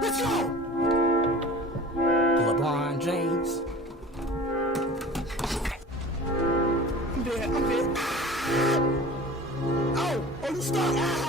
Let's go! LeBron James. I'm dead. Oh, you stuck?